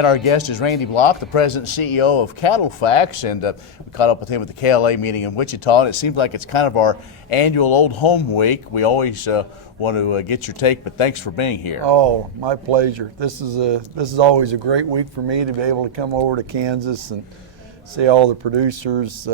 And our guest is Randy Blach, the president and CEO of CattleFax, and we caught up with him at the KLA meeting in Wichita, and it seems like it's kind of our annual Old Home Week. We always want to get your take, but thanks for being here. Oh, my pleasure. This is always a great week for me to be able to come over to Kansas and see all the producers,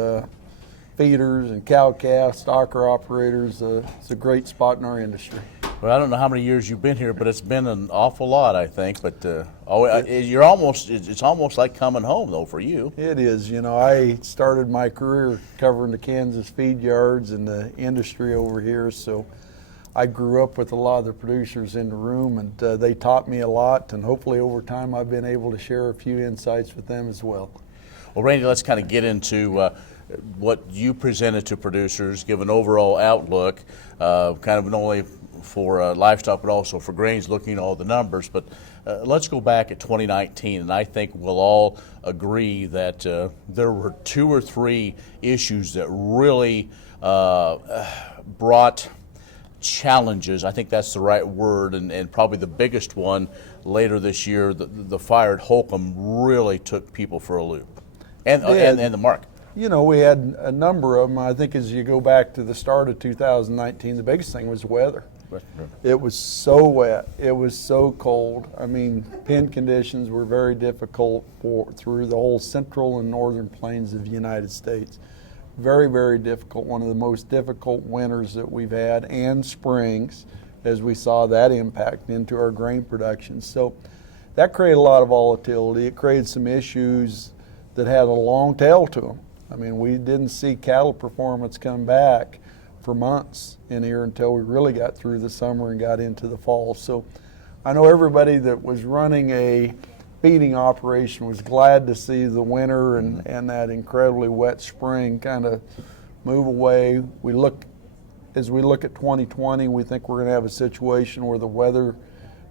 feeders and cow-calf, stocker operators. It's a great spot in our industry. Well, I don't know how many years you've been here, but it's been an awful lot, I think. But it's almost like coming home, though, for you. It is. You know, I started my career covering the Kansas feed yards and the industry over here, so I grew up with a lot of the producers in the room, and they taught me a lot, and hopefully over time I've been able to share a few insights with them as well. Well, Randy, let's kind of get into what you presented to producers, give an overall outlook, kind of not only for livestock but also for grains, looking at all the numbers. But let's go back at 2019, and I think we'll all agree that there were 2 or 3 issues that really brought challenges. I think that's the right word, and probably the biggest one later this year, the fire at Holcomb really took people for a loop, and the market. You know, we had a number of them. I think as you go back to the start of 2019, the biggest thing was weather. It was so wet. It was so cold. I mean, pen conditions were very difficult through the whole central and northern plains of the United States. Very, very difficult. One of the most difficult winters that we've had, and springs, as we saw that impact into our grain production. So that created a lot of volatility. It created some issues that had a long tail to them. I mean, we didn't see cattle performance come back for months in here until we really got through the summer and got into the fall. So I know everybody that was running a feeding operation was glad to see the winter and that incredibly wet spring kind of move away. As we look at 2020, we think we're going to have a situation where the weather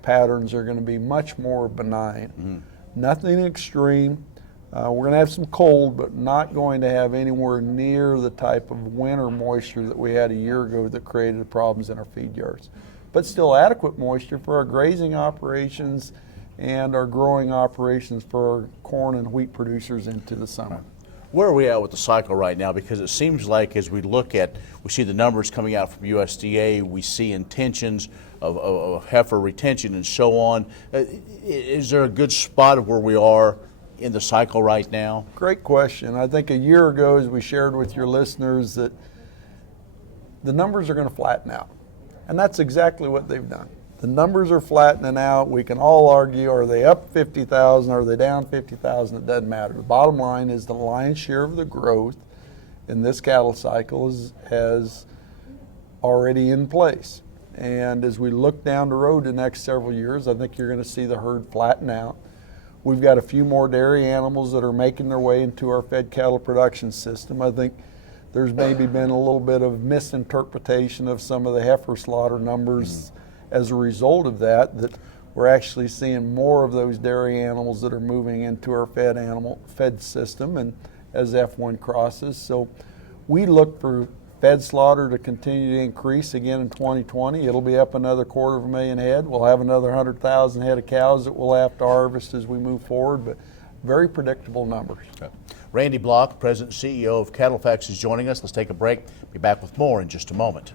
patterns are going to be much more benign. Nothing extreme. We're going to have some cold, but not going to have anywhere near the type of winter moisture that we had a year ago that created problems in our feed yards. But still adequate moisture for our grazing operations and our growing operations for our corn and wheat producers into the summer. Where are we at with the cycle right now? Because it seems like as we see the numbers coming out from USDA, we see intentions of heifer retention and so on. Is there a good spot of where we are in the cycle right now? Great question. I think a year ago, as we shared with your listeners, that the numbers are going to flatten out. And that's exactly what they've done. The numbers are flattening out. We can all argue, are they up 50,000? Are they down 50,000? It doesn't matter. The bottom line is the lion's share of the growth in this cattle cycle has already in place. And as we look down the road the next several years, I think you're going to see the herd flatten out. We've got a few more dairy animals that are making their way into our fed cattle production system. I think there's maybe been a little bit of misinterpretation of some of the heifer slaughter numbers as a result of that we're actually seeing more of those dairy animals that are moving into our fed system and as F1 crosses. So we look for fed slaughter to continue to increase again in 2020. It'll be up another 250,000 head. We'll have another 100,000 head of cows that we'll have to harvest as we move forward, but very predictable numbers. Okay. Randy Blach, president and CEO of CattleFax, is joining us. Let's take a break. Be back with more in just a moment.